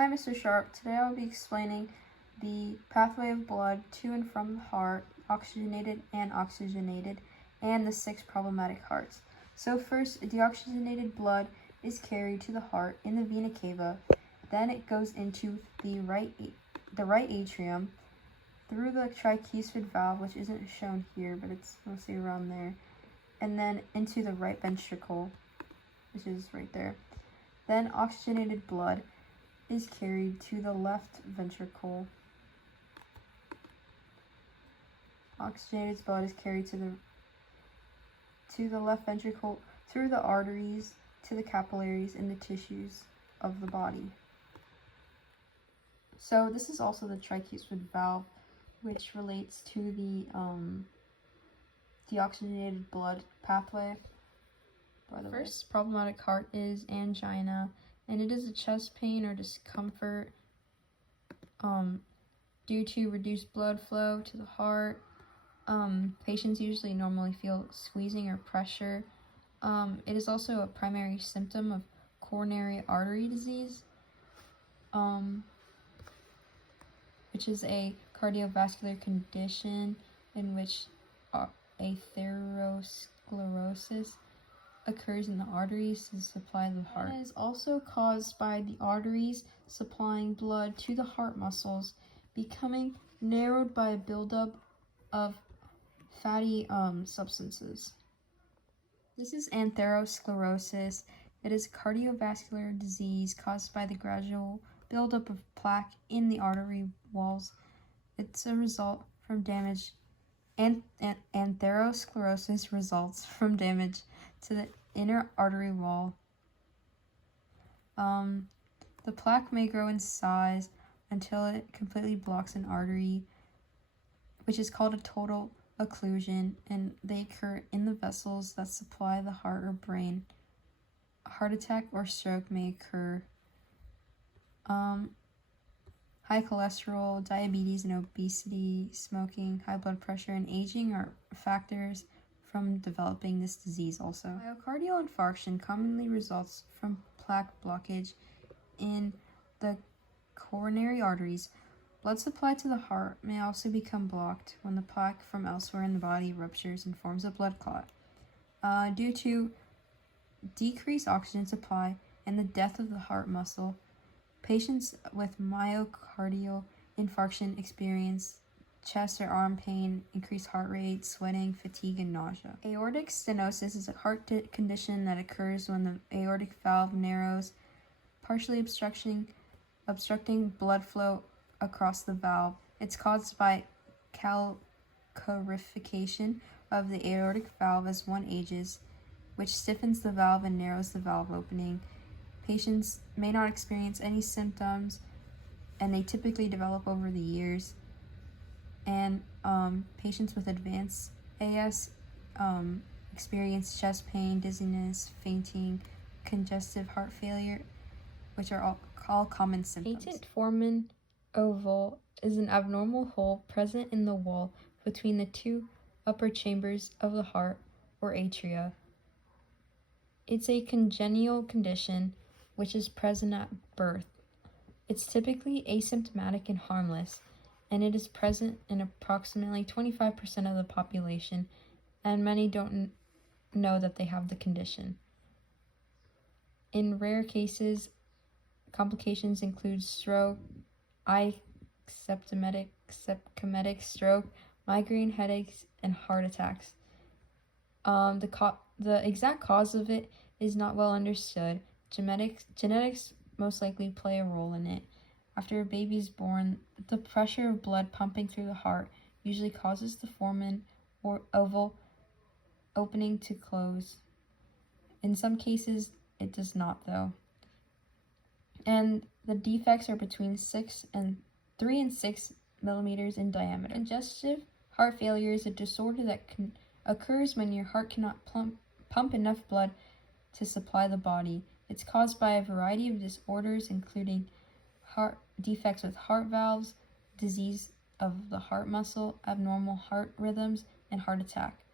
Hi, Mr. Sharp. Today I'll be explaining the pathway of blood to and from the heart, oxygenated and oxygenated, and the 6 problematic hearts. So first, deoxygenated blood is carried to the heart in the vena cava. Then it goes into the right atrium through the tricuspid valve, which isn't shown here, but it's mostly around there, and then into the right ventricle, which is right there. Then oxygenated blood is carried to the left ventricle. Oxygenated blood is carried to the left ventricle through the arteries to the capillaries in the tissues of the body. So this is also the tricuspid valve, which relates to the deoxygenated blood pathway. By the first problematic heart is angina, and it is a chest pain or discomfort due to reduced blood flow to the heart. Patients usually normally feel squeezing or pressure. It is also a primary symptom of coronary artery disease, which is a cardiovascular condition in which atherosclerosis occurs in the arteries to supply the heart. It is also caused by the arteries supplying blood to the heart muscles becoming narrowed by a buildup of fatty substances. This is atherosclerosis. It is a cardiovascular disease caused by the gradual buildup of plaque in the artery walls. It's a result from damage. Atherosclerosis results from damage to the inner artery wall. The plaque may grow in size until it completely blocks an artery, which is called a total occlusion, and they occur in the vessels that supply the heart or brain. A heart attack or stroke may occur. High cholesterol, diabetes and obesity, smoking, high blood pressure, and aging are factors from developing this disease also. Myocardial infarction commonly results from plaque blockage in the coronary arteries. Blood supply to the heart may also become blocked when the plaque from elsewhere in the body ruptures and forms a blood clot. Due to decreased oxygen supply and the death of the heart muscle, patients with myocardial infarction experience chest or arm pain, increased heart rate, sweating, fatigue, and nausea. Aortic stenosis is a heart condition that occurs when the aortic valve narrows, partially obstructing blood flow across the valve. It's caused by calcification of the aortic valve as one ages, which stiffens the valve and narrows the valve opening. Patients may not experience any symptoms, and they typically develop over the years. And patients with advanced AS experience chest pain, dizziness, fainting, congestive heart failure, which are all common symptoms. Patent foramen ovale is an abnormal hole present in the wall between the 2 upper chambers of the heart or atria. It's a congenital condition which is present at birth. It's typically asymptomatic and harmless, and it is present in approximately 25% of the population, and many don't know that they have the condition. In rare cases, complications include stroke, septicemic stroke, migraine headaches, and heart attacks. The exact cause of it is not well understood. Genetics most likely play a role in it. After a baby is born, the pressure of blood pumping through the heart usually causes the foramen or ovale opening to close. In some cases, it does not, though. And the defects are between 3 and 6 millimeters in diameter. Congestive heart failure is a disorder that occurs when your heart cannot pump enough blood to supply the body. It's caused by a variety of disorders, including heart defects with heart valves, disease of the heart muscle, abnormal heart rhythms, and heart attack.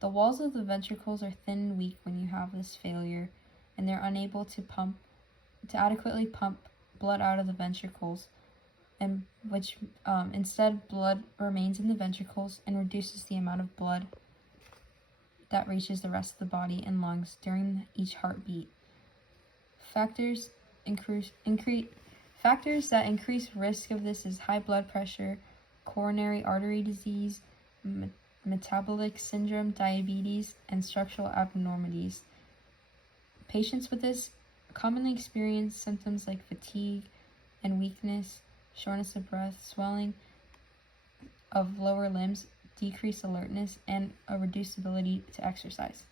The walls of the ventricles are thin and weak when you have this failure, and they're unable to adequately pump blood out of the ventricles, and which instead blood remains in the ventricles and reduces the amount of blood that reaches the rest of the body and lungs during each heartbeat. Factors that increase risk of this is high blood pressure, coronary artery disease, metabolic syndrome, diabetes, and structural abnormalities. Patients with this commonly experience symptoms like fatigue and weakness, shortness of breath, swelling of lower limbs, decreased alertness, and a reduced ability to exercise.